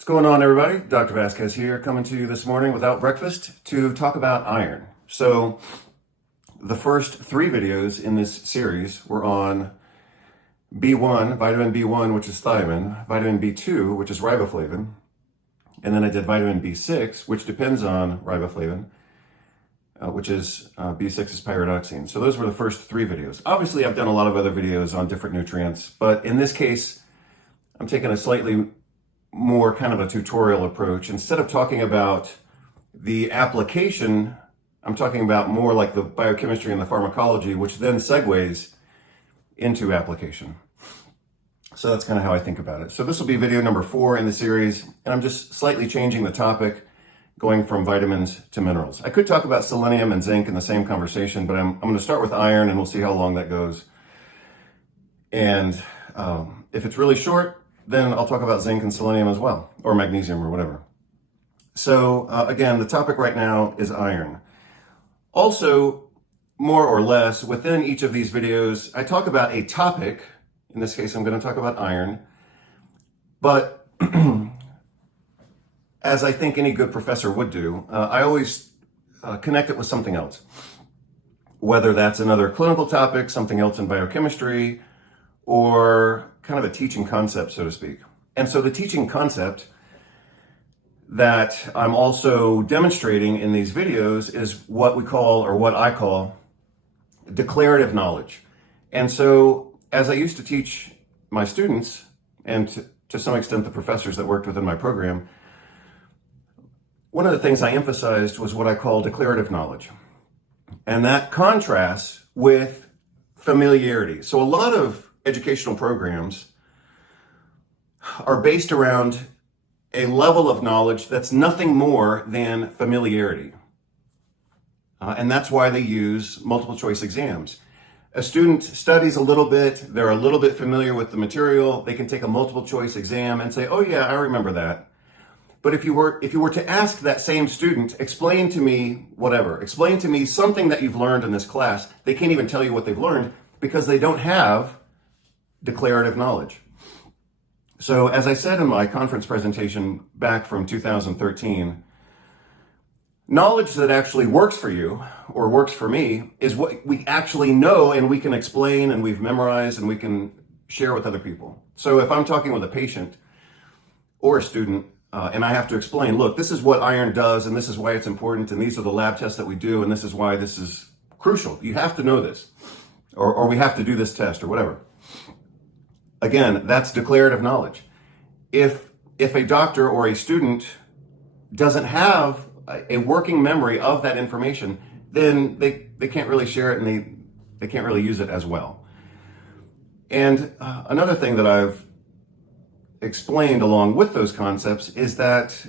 What's going on, everybody? Dr. Vasquez here, coming to you this morning without breakfast to talk about iron. So the first three videos in this series were on B1, vitamin B1, which is thiamine, vitamin B2, which is riboflavin, and then I did vitamin B6, which depends on riboflavin, which is B6 is pyridoxine. So those were the first three videos. Obviously, I've done a lot of other videos on different nutrients, but in this case, I'm taking a slightly more kind of a tutorial approach. Instead of talking about the application, I'm talking about more like the biochemistry and the pharmacology, which then segues into application. So that's kind of how I think about it. So this will be video number 4 in the series, and I'm just slightly changing the topic, going from vitamins to minerals. I could talk about selenium and zinc in the same conversation, but I'm going to start with iron, and we'll see how long that goes. And if it's really short, then I'll talk about zinc and selenium as well, or magnesium or whatever. So again, the topic right now is iron. Also, more or less, within each of these videos, I talk about a topic. In this case, I'm going to talk about iron. But as I think any good professor would do, I always connect it with something else. Whether that's another clinical topic, something else in biochemistry, or kind of a teaching concept, so to speak. And so the teaching concept that I'm also demonstrating in these videos is what we call, or what I call, declarative knowledge. And so as I used to teach my students, and to some extent the professors that worked within my program, one of the things I emphasized was what I call declarative knowledge. And that contrasts with familiarity. So a lot of educational programs are based around a level of knowledge that's nothing more than familiarity. And that's why they use multiple choice exams. A student studies a little bit, they're a little bit familiar with the material, they can take a multiple choice exam and say, oh yeah, I remember that. But if you were to ask that same student, explain to me whatever, explain to me something that you've learned in this class, they can't even tell you what they've learned because they don't have declarative knowledge. So as I said in my conference presentation back from 2013, knowledge that actually works for you or works for me is what we actually know and we can explain and we've memorized and we can share with other people. So if I'm talking with a patient or a student and I have to explain, look, this is what iron does and this is why it's important and these are the lab tests that we do and this is why this is crucial. You have to know this or we have to do this test or whatever. Again, that's declarative knowledge. If a doctor or a student doesn't have a working memory of that information, then they can't really share it and they can't really use it as well. And another thing that I've explained along with those concepts is that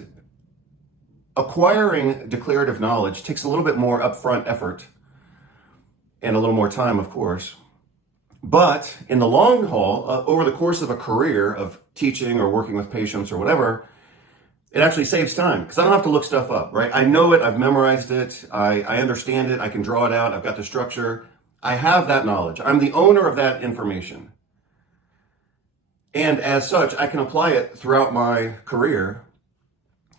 acquiring declarative knowledge takes a little bit more upfront effort and a little more time, of course. But in the long haul, over the course of a career of teaching or working with patients or whatever, it actually saves time because I don't have to look stuff up, right? I know it, I've memorized it, I understand it, I can draw it out, I've got the structure. I have that knowledge. I'm the owner of that information. And as such, I can apply it throughout my career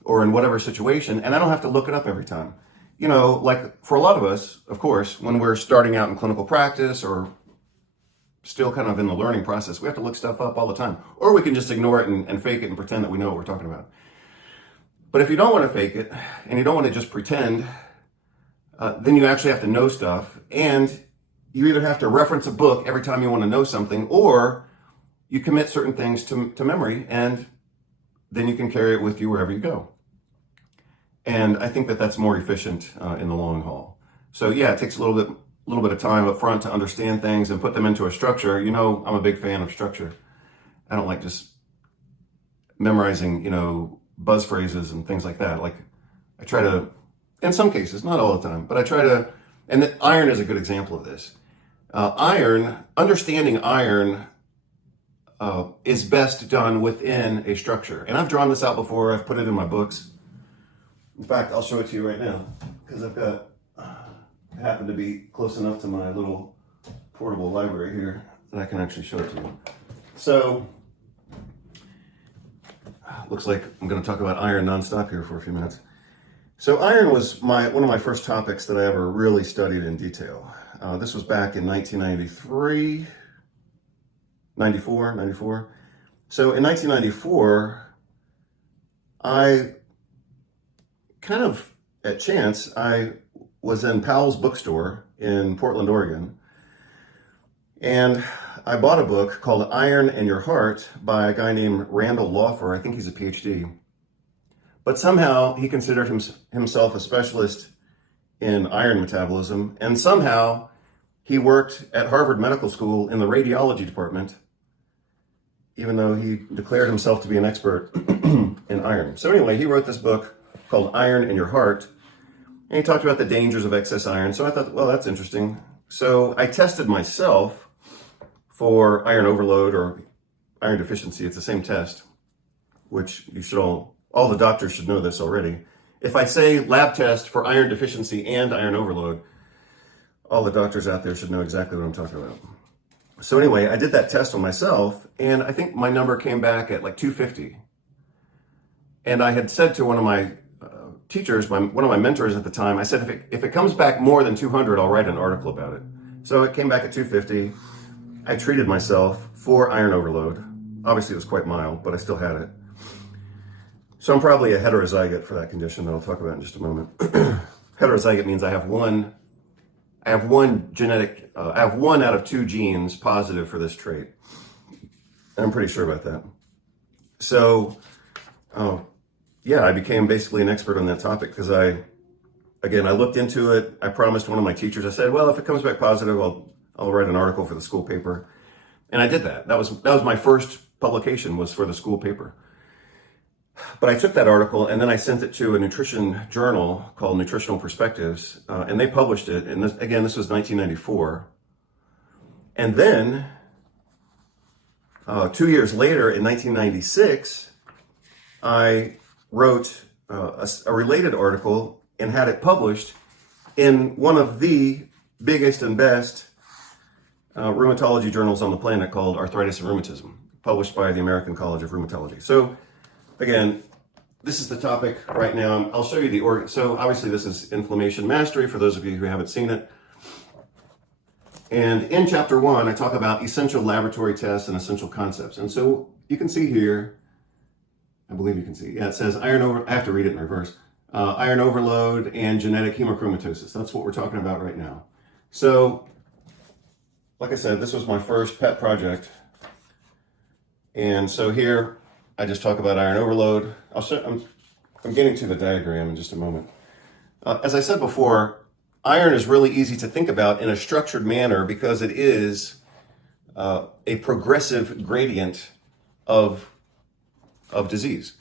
or in whatever situation, and I don't have to look it up every time. You know, like for a lot of us, of course, when we're starting out in clinical practice or still kind of in the learning process, we have to look stuff up all the time. Or we can just ignore it and fake it and pretend that we know what we're talking about. But if you don't want to fake it, and you don't want to just pretend, then you actually have to know stuff. And you either have to reference a book every time you want to know something, or you commit certain things to memory, and then you can carry it with you wherever you go. And I think that that's more efficient in the long haul. So yeah, it takes a little bit of time up front to understand things and put them into a structure. You know, I'm a big fan of structure. I don't like just memorizing, buzz phrases and things like that. Like I try to, in some cases, not all the time, but I try to, and iron is a good example of this. Understanding iron is best done within a structure. And I've drawn this out before. I've put it in my books. In fact, I'll show it to you right now because I happen to be close enough to my little portable library here that I can actually show it to you. So looks like I'm going to talk about iron nonstop here for a few minutes. So iron was one of my first topics that I ever really studied in detail. This was back in 1993, 94. So in 1994, I kind of at chance, I was in Powell's bookstore in Portland, Oregon, and I bought a book called Iron and Your Heart by a guy named Randall Laufer. I think he's a PhD. But somehow he considered himself a specialist in iron metabolism, and somehow he worked at Harvard Medical School in the radiology department, even though he declared himself to be an expert in iron. So anyway, he wrote this book called Iron and Your Heart, and he talked about the dangers of excess iron. So I thought, well, that's interesting. So I tested myself for iron overload or iron deficiency. It's the same test, which you should all the doctors should know this already. If I say lab test for iron deficiency and iron overload, all the doctors out there should know exactly what I'm talking about. So anyway, I did that test on myself, and I think my number came back at like 250. And I had said to one of my teachers, one of my mentors at the time, I said, if it comes back more than 200, I'll write an article about it. So it came back at 250. I treated myself for iron overload. Obviously it was quite mild, but I still had it. So I'm probably a heterozygote for that condition that I'll talk about in just a moment. Heterozygote means I have one genetic, I have 1 out of 2 genes positive for this trait. And I'm pretty sure about that. So, yeah, I became basically an expert on that topic because I looked into it. I promised one of my teachers, I said, well, if it comes back positive, I'll write an article for the school paper. And I did that. That was my first publication, was for the school paper. But I took that article and then I sent it to a nutrition journal called Nutritional Perspectives, and they published it. And this was 1994. And then 2 years later, in 1996, I wrote a related article and had it published in one of the biggest and best rheumatology journals on the planet called Arthritis and Rheumatism, published by the American College of Rheumatology. So again, this is the topic right now. I'll show you the organ. So obviously this is inflammation mastery for those of you who haven't seen it. And in chapter 1, I talk about essential laboratory tests and essential concepts. And so you can see here, I believe you can see, yeah, it says I have to read it in reverse. Iron overload and genetic hemochromatosis. That's what we're talking about right now. So, like I said, this was my first pet project. And so here, I just talk about iron overload. I'm getting to the diagram in just a moment. As I said before, iron is really easy to think about in a structured manner because it is a progressive gradient of disease.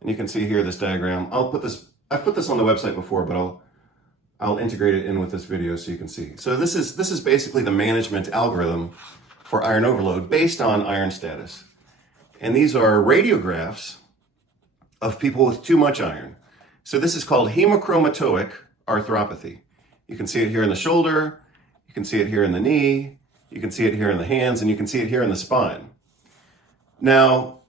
And you can see here this diagram. I've put this on the website before, but I'll integrate it in with this video so you can see. So this is basically the management algorithm for iron overload based on iron status. And these are radiographs of people with too much iron. So this is called hemochromatoic arthropathy. You can see it here in the shoulder, you can see it here in the knee, you can see it here in the hands, and you can see it here in the spine. Now,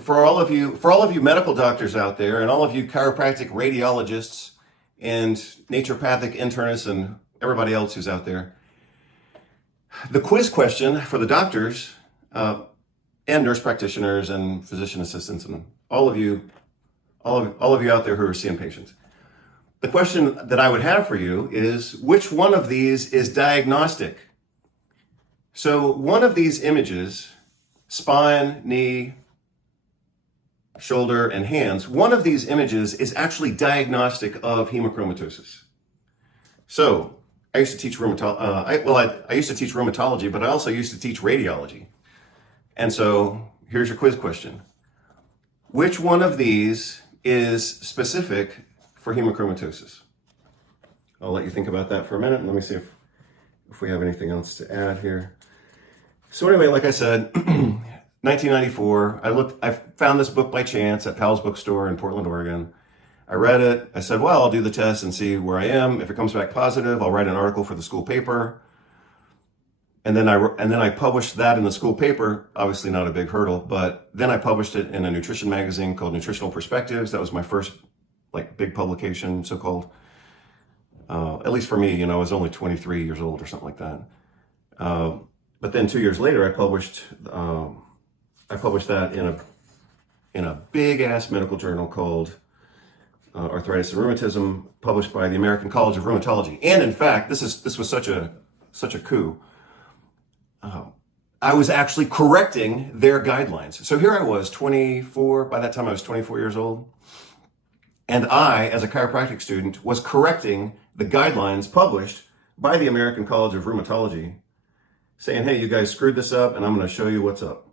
for all of you medical doctors out there, and all of you chiropractic radiologists and naturopathic internists and everybody else who's out there, the quiz question for the doctors and nurse practitioners and physician assistants and all of you out there who are seeing patients. The question that I would have for you is, which one of these is diagnostic? So one of these images, spine, knee, shoulder, and hands, one of these images is actually diagnostic of hemochromatosis. So I used to teach I used to teach rheumatology, but I also used to teach radiology. And so here's your quiz question. Which one of these is specific for hemochromatosis? I'll let you think about that for a minute. Let me see if we have anything else to add here. So anyway, like I said, 1994, I found this book by chance at Powell's bookstore in Portland, Oregon. I read it. I said, well, I'll do the test and see where I am. If it comes back positive, I'll write an article for the school paper. then I published that in the school paper. Obviously not a big hurdle, but then I published it in a nutrition magazine called Nutritional Perspectives. That was my first like big publication, so-called. At least for me, you know, I was only 23 years old or something like that. But then 2 years later, I published that in a big ass medical journal called Arthritis and Rheumatism, published by the American College of Rheumatology. And in fact, this was such a coup. I was actually correcting their guidelines. So here I was, 24. By that time, I was 24 years old. And I, as a chiropractic student, was correcting the guidelines published by the American College of Rheumatology, saying, hey, you guys screwed this up, and I'm going to show you what's up.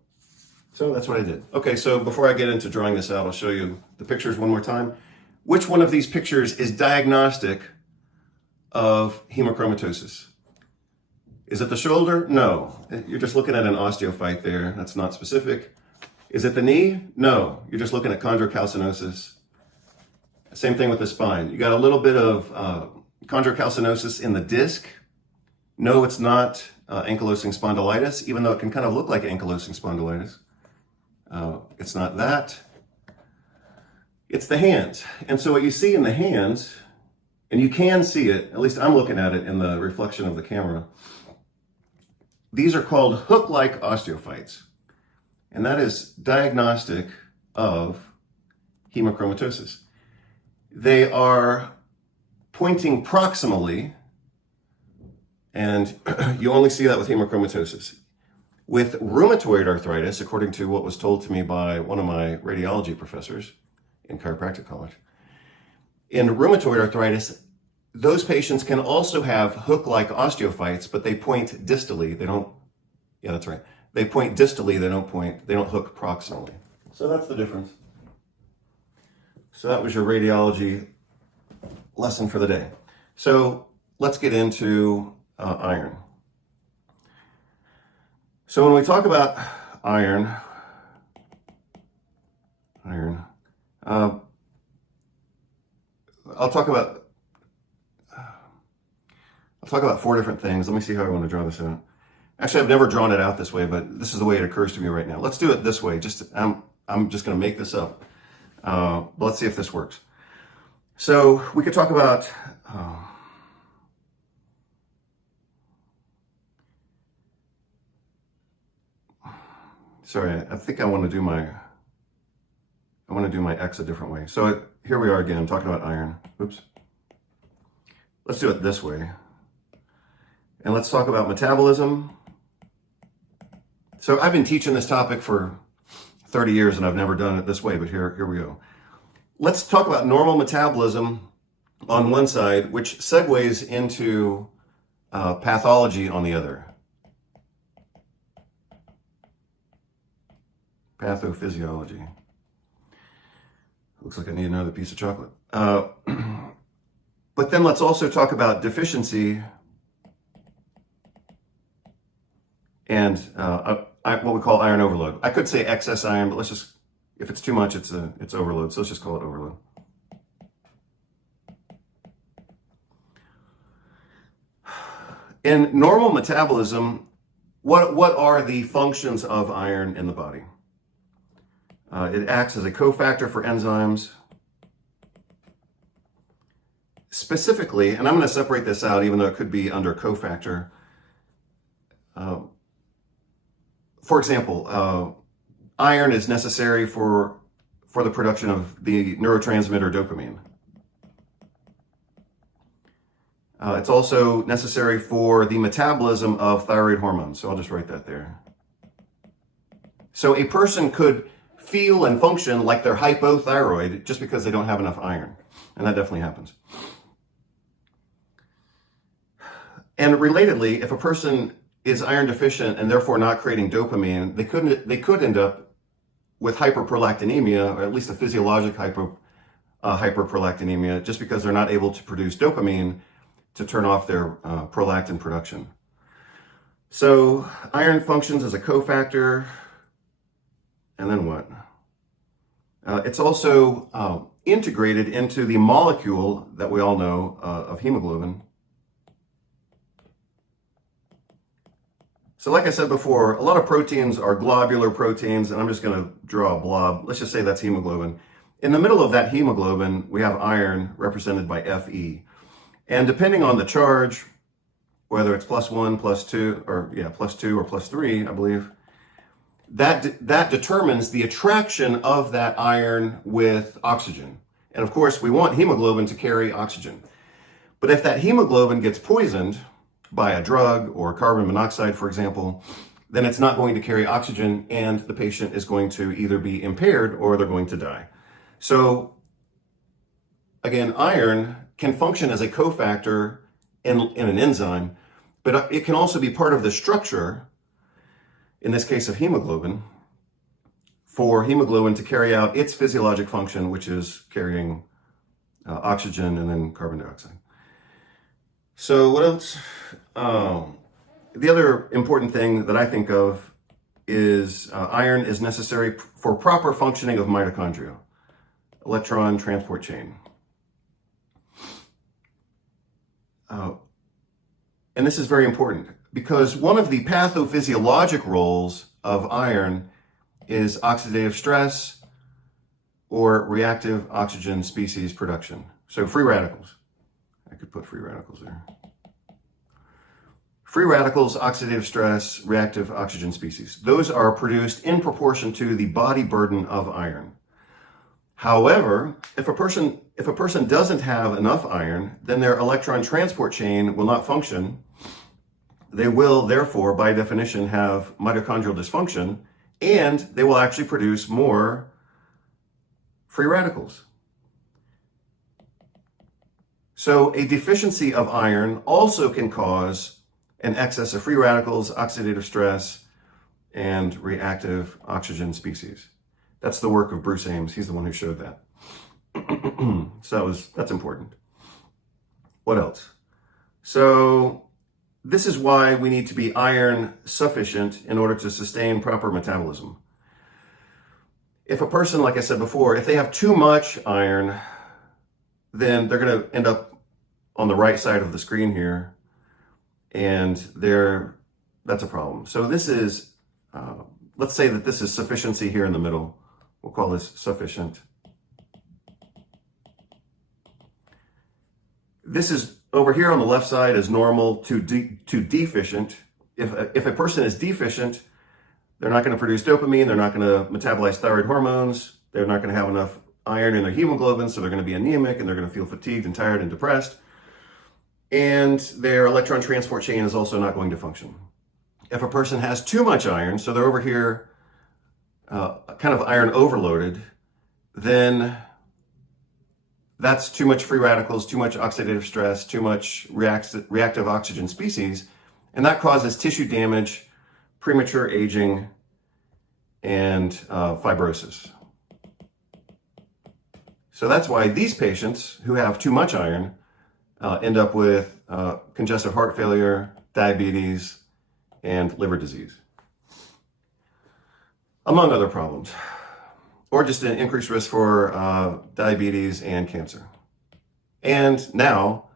So that's what I did. Okay, so before I get into drawing this out, I'll show you the pictures one more time. Which one of these pictures is diagnostic of hemochromatosis? Is it the shoulder? No. You're just looking at an osteophyte there. That's not specific. Is it the knee? No. You're just looking at chondrocalcinosis. Same thing with the spine. You got a little bit of chondrocalcinosis in the disc. No, it's not ankylosing spondylitis, even though it can kind of look like ankylosing spondylitis. It's not that. It's the hands. And so what you see in the hands, and you can see it, at least I'm looking at it in the reflection of the camera, these are called hook-like osteophytes. And that is diagnostic of hemochromatosis. They are pointing proximally, and you only see that with hemochromatosis. With rheumatoid arthritis, according to what was told to me by one of my radiology professors in chiropractic college, in rheumatoid arthritis, those patients can also have hook-like osteophytes, but they point distally. They don't, yeah, that's right. They point distally, they don't hook proximally. So that's the difference. So that was your radiology lesson for the day. So let's get into iron. So when we talk about iron, I'll talk about 4 different things. Let me see how I want to draw this out. Actually, I've never drawn it out this way, but this is the way it occurs to me right now. Let's do it this way. I'm just going to make this up. But let's see if this works. So we could talk about sorry, I think I want to do my X a different way. So here we are again, talking about iron. Oops. Let's do it this way. And let's talk about metabolism. So I've been teaching this topic for 30 years and I've never done it this way, but here we go. Let's talk about normal metabolism on one side, which segues into pathology on the other. Pathophysiology. Looks like I need another piece of chocolate. But then let's also talk about deficiency and what we call iron overload. I could say excess iron, but let's just, if it's too much, it's overload. So let's just call it overload. In normal metabolism, what are the functions of iron in the body? It acts as a cofactor for enzymes. Specifically, and I'm going to separate this out even though it could be under cofactor. For example, iron is necessary for the production of the neurotransmitter dopamine. It's also necessary for the metabolism of thyroid hormones. So I'll just write that there. So a person could feel and function like they're hypothyroid just because they don't have enough iron. And that definitely happens. And relatedly, if a person is iron deficient and therefore not creating dopamine, they could end up with hyperprolactinemia, or at least a physiologic hyperprolactinemia, just because they're not able to produce dopamine to turn off their prolactin production. So iron functions as a cofactor, and then what? It's also integrated into the molecule that we all know of hemoglobin. So like I said before, a lot of proteins are globular proteins, and I'm just going to draw a blob. Let's just say that's hemoglobin. In the middle of that hemoglobin, we have iron represented by Fe. And depending on the charge, whether it's +1, +2, or +2 or +3, I believe, that determines the attraction of that iron with oxygen. And of course, we want hemoglobin to carry oxygen. But if that hemoglobin gets poisoned by a drug or carbon monoxide, for example, then it's not going to carry oxygen, and the patient is going to either be impaired or they're going to die. So again, iron can function as a cofactor in an enzyme, but it can also be part of the structure, in this case of hemoglobin, for hemoglobin to carry out its physiologic function, which is carrying oxygen and then carbon dioxide. So what else? The other important thing that I think of is iron is necessary for proper functioning of mitochondria, electron transport chain. And this is very important because one of the pathophysiologic roles of iron is oxidative stress or reactive oxygen species production. So free radicals. I could put free radicals there. Free radicals, oxidative stress, reactive oxygen species. Those are produced in proportion to the body burden of iron. However, if a person doesn't have enough iron, then their electron transport chain will not function. They will, therefore, by definition, have mitochondrial dysfunction, and they will actually produce more free radicals. So a deficiency of iron also can cause an excess of free radicals, oxidative stress, and reactive oxygen species. That's the work of Bruce Ames. He's the one who showed that. So that's important. What else? So this is why we need to be iron sufficient in order to sustain proper metabolism. If a person, like I said before, if they have too much iron, then they're going to end up on the right side of the screen here, and that's a problem. So this is, let's say that this is sufficiency here in the middle. We'll call this sufficient. This is over here on the left side is normal to deficient. If a person is deficient, they're not going to produce dopamine, they're not going to metabolize thyroid hormones, they're not going to have enough iron in their hemoglobin, so they're going to be anemic and they're going to feel fatigued and tired and depressed. And their electron transport chain is also not going to function. If a person has too much iron, so they're over here kind of iron overloaded, then that's too much free radicals, too much oxidative stress, too much reactive oxygen species, and that causes tissue damage, premature aging, and fibrosis. So that's why these patients who have too much iron end up with congestive heart failure, diabetes, and liver disease, among other problems, or just an increased risk for diabetes and cancer. And now,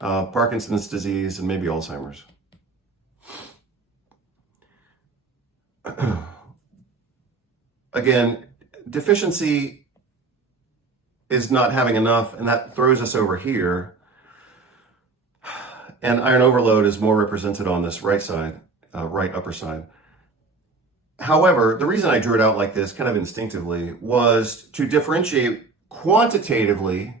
Parkinson's disease and maybe Alzheimer's. Again, deficiency is not having enough, and that throws us over here. And iron overload is more represented on this right side, right upper side. However, the reason I drew it out like this, kind of instinctively, was to differentiate quantitatively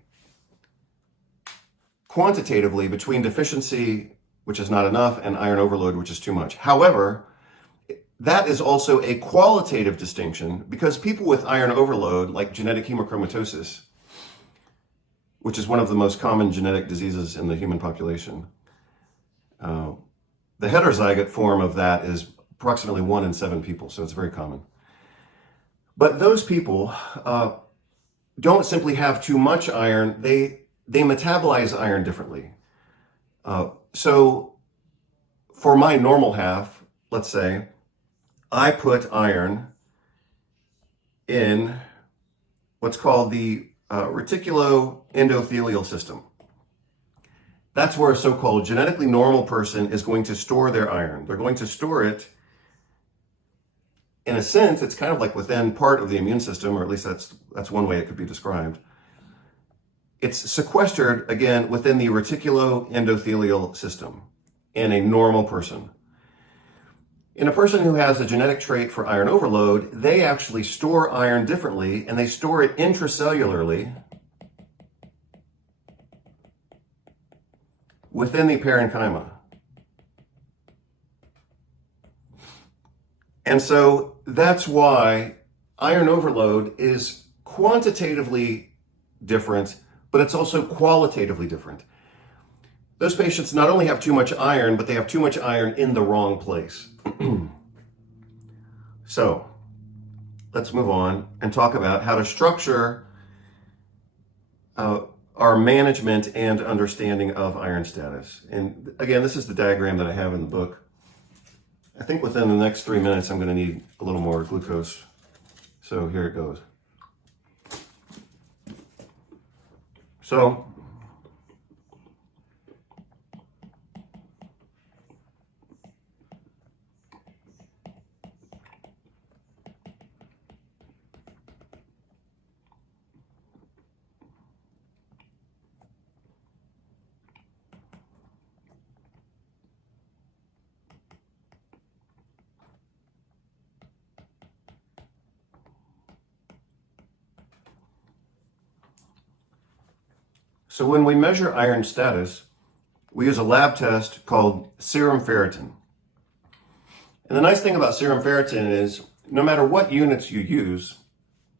between deficiency, which is not enough, and iron overload, which is too much. However, that is also a qualitative distinction because people with iron overload, like genetic hemochromatosis, which is one of the most common genetic diseases in the human population, the heterozygote form of that is approximately 1 in 7 people, so it's very common. But those people don't simply have too much iron, they metabolize iron differently. So for my normal half, let's say, I put iron in what's called the reticuloendothelial system. That's where a so-called genetically normal person is going to store their iron. They're going to store it, in a sense, it's kind of like within part of the immune system, or at least that's one way it could be described. It's sequestered, again, within the reticuloendothelial system in a normal person. In a person who has a genetic trait for iron overload, they actually store iron differently, and they store it intracellularly within the parenchyma. And so that's why iron overload is quantitatively different, but it's also qualitatively different. Those patients not only have too much iron, but they have too much iron in the wrong place. So let's move on and talk about how to structure our management and understanding of iron status. And again, this is the diagram that I have in the book. I think within the next 3 minutes, I'm going to need a little more glucose. So here it goes. So So when we measure iron status, we use a lab test called serum ferritin. And the nice thing about serum ferritin is no matter what units you use,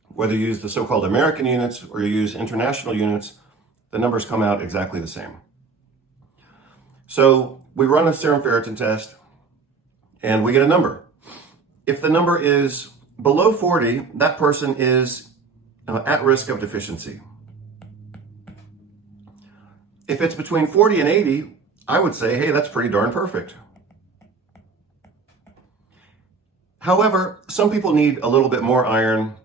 whether you use the so-called American units or you use international units, the numbers come out exactly the same. So we run a serum ferritin test and we get a number. If the number is below 40, that person is at risk of deficiency. If it's between 40 and 80, I would say, hey, that's pretty darn perfect. However, some people need a little bit more iron.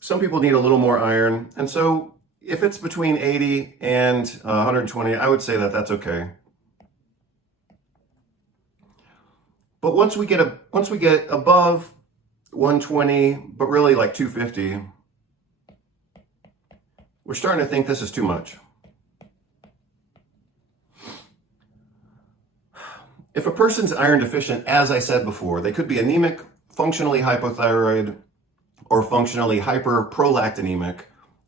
Some people need a little more iron. And so if it's between 80 and 120, I would say that that's okay. But once we get above 120, but really like 250, we're starting to think this is too much. If a person's iron deficient, as I said before, they could be anemic, functionally hypothyroid, or functionally hyperprolactinemic,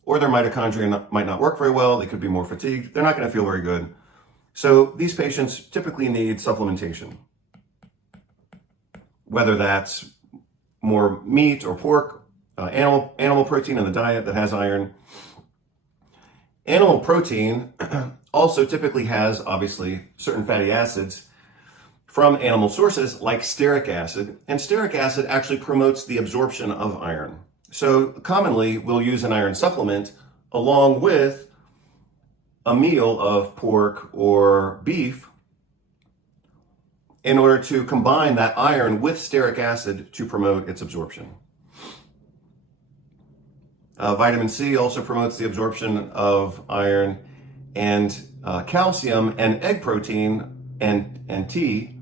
or their mitochondria might not work very well. They could be more fatigued. They're not going to feel very good. So these patients typically need supplementation, whether that's more meat or pork, animal protein in the diet that has iron. Animal protein also typically has, obviously, certain fatty acids from animal sources like stearic acid, and stearic acid actually promotes the absorption of iron. So commonly we'll use an iron supplement along with a meal of pork or beef in order to combine that iron with stearic acid to promote its absorption. Vitamin C also promotes the absorption of iron, and calcium and egg protein and tea,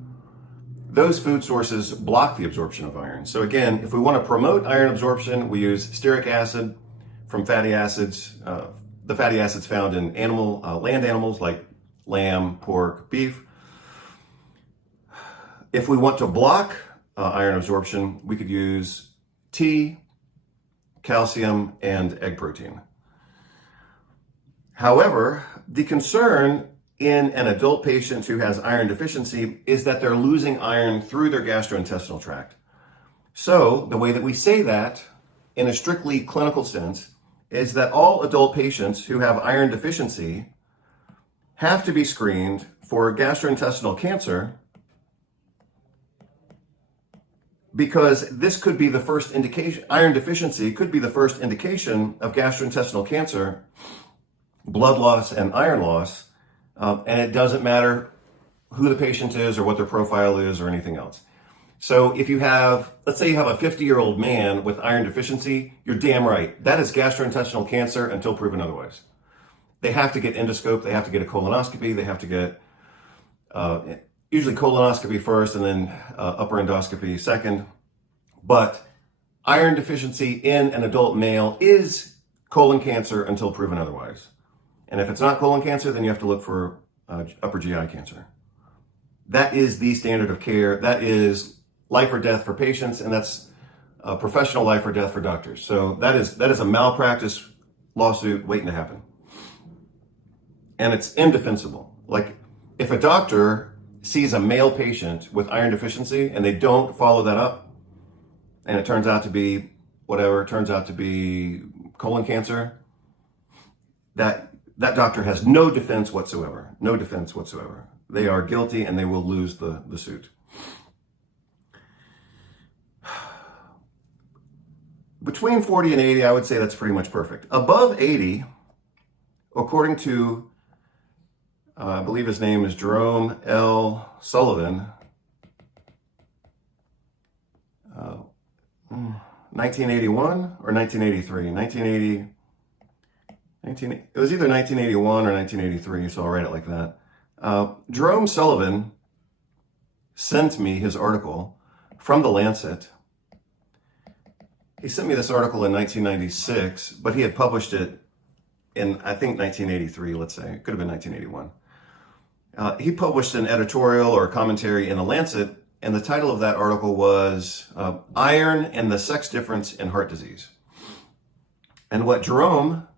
those food sources block the absorption of iron. So again, if we want to promote iron absorption, we use stearic acid from fatty acids, the fatty acids found in land animals like lamb, pork, beef. If we want to block iron absorption, we could use tea, calcium, and egg protein. However, the concern in an adult patient who has iron deficiency is that they're losing iron through their gastrointestinal tract. So the way that we say that in a strictly clinical sense is that all adult patients who have iron deficiency have to be screened for gastrointestinal cancer, because this could be the first indication. Iron deficiency could be the first indication of gastrointestinal cancer, blood loss, and iron loss. And it doesn't matter who the patient is or what their profile is or anything else. So if you have, let's say you have a 50-year-old man with iron deficiency, you're damn right. That is gastrointestinal cancer until proven otherwise. they have to get endoscope, they have to get a colonoscopy, they have to get usually colonoscopy first and then upper endoscopy second. But iron deficiency in an adult male is colon cancer until proven otherwise. And if it's not colon cancer, then you have to look for upper GI cancer. That is the standard of care. That is life or death for patients, and that's professional life or death for doctors. So that is a malpractice lawsuit waiting to happen. And it's indefensible. Like, if a doctor sees a male patient with iron deficiency and they don't follow that up, and it turns out to be whatever, it turns out to be colon cancer, that doctor has no defense whatsoever. No defense whatsoever. They are guilty and they will lose the suit. Between 40 and 80, I would say that's pretty much perfect. Above 80, according to, I believe his name is Jerome L. Sullivan, 1981 or 1983? 1980. It was either 1981 or 1983, so I'll write it like that. Jerome Sullivan sent me his article from The Lancet. He sent me this article in 1996, but he had published it in, I think, 1983, let's say. It could have been 1981. He published an editorial or a commentary in The Lancet, and the title of that article was Iron and the Sex Difference in Heart Disease. And what Jerome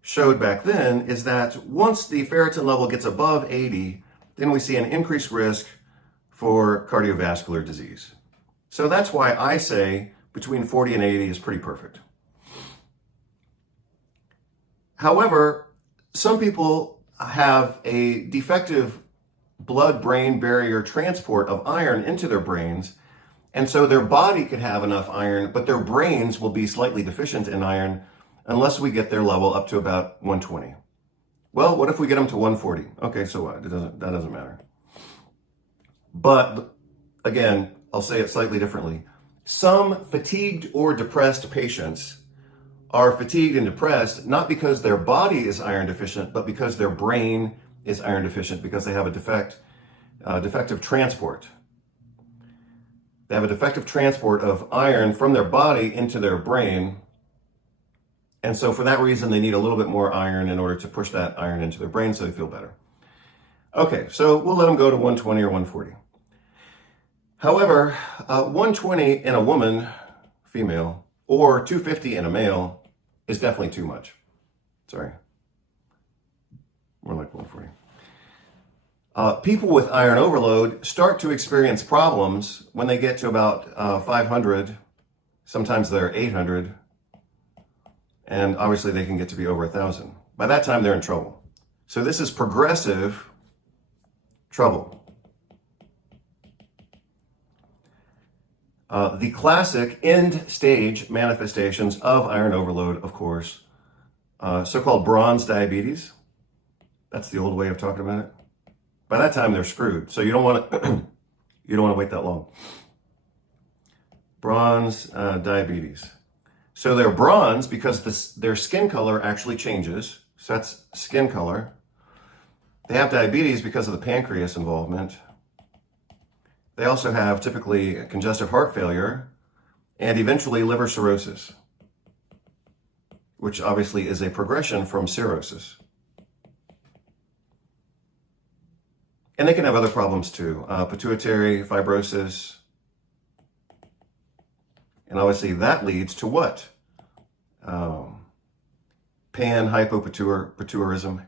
showed back then is that once the ferritin level gets above 80, then we see an increased risk for cardiovascular disease. So that's why I say between 40 and 80 is pretty perfect. However, some people have a defective blood-brain barrier transport of iron into their brains, and so their body could have enough iron, but their brains will be slightly deficient in iron unless we get their level up to about 120. Well, what if we get them to 140? Okay, so what? That doesn't matter. But again, I'll say it slightly differently. Some fatigued or depressed patients are fatigued and depressed not because their body is iron deficient, but because their brain is iron deficient, because they have a defective transport. They have a defective transport of iron from their body into their brain. And so for that reason, they need a little bit more iron in order to push that iron into their brain so they feel better. Okay, so we'll let them go to 120 or 140. However, 120 in a woman, female, or 250 in a male is definitely too much. Sorry. More like 140. People with iron overload start to experience problems when they get to about 500. Sometimes they're 800. And obviously they can get to be over 1,000. By that time, they're in trouble. So this is progressive trouble. The classic end stage manifestations of iron overload, of course, so-called bronze diabetes. That's the old way of talking about it. By that time, they're screwed. So you don't want to wait that long. Bronze diabetes. So they're bronze because their skin color actually changes. So that's skin color. They have diabetes because of the pancreas involvement. They also have typically congestive heart failure and eventually liver cirrhosis, which obviously is a progression from cirrhosis. And they can have other problems too, pituitary fibrosis. And obviously that leads to what? Panhypopituitarism.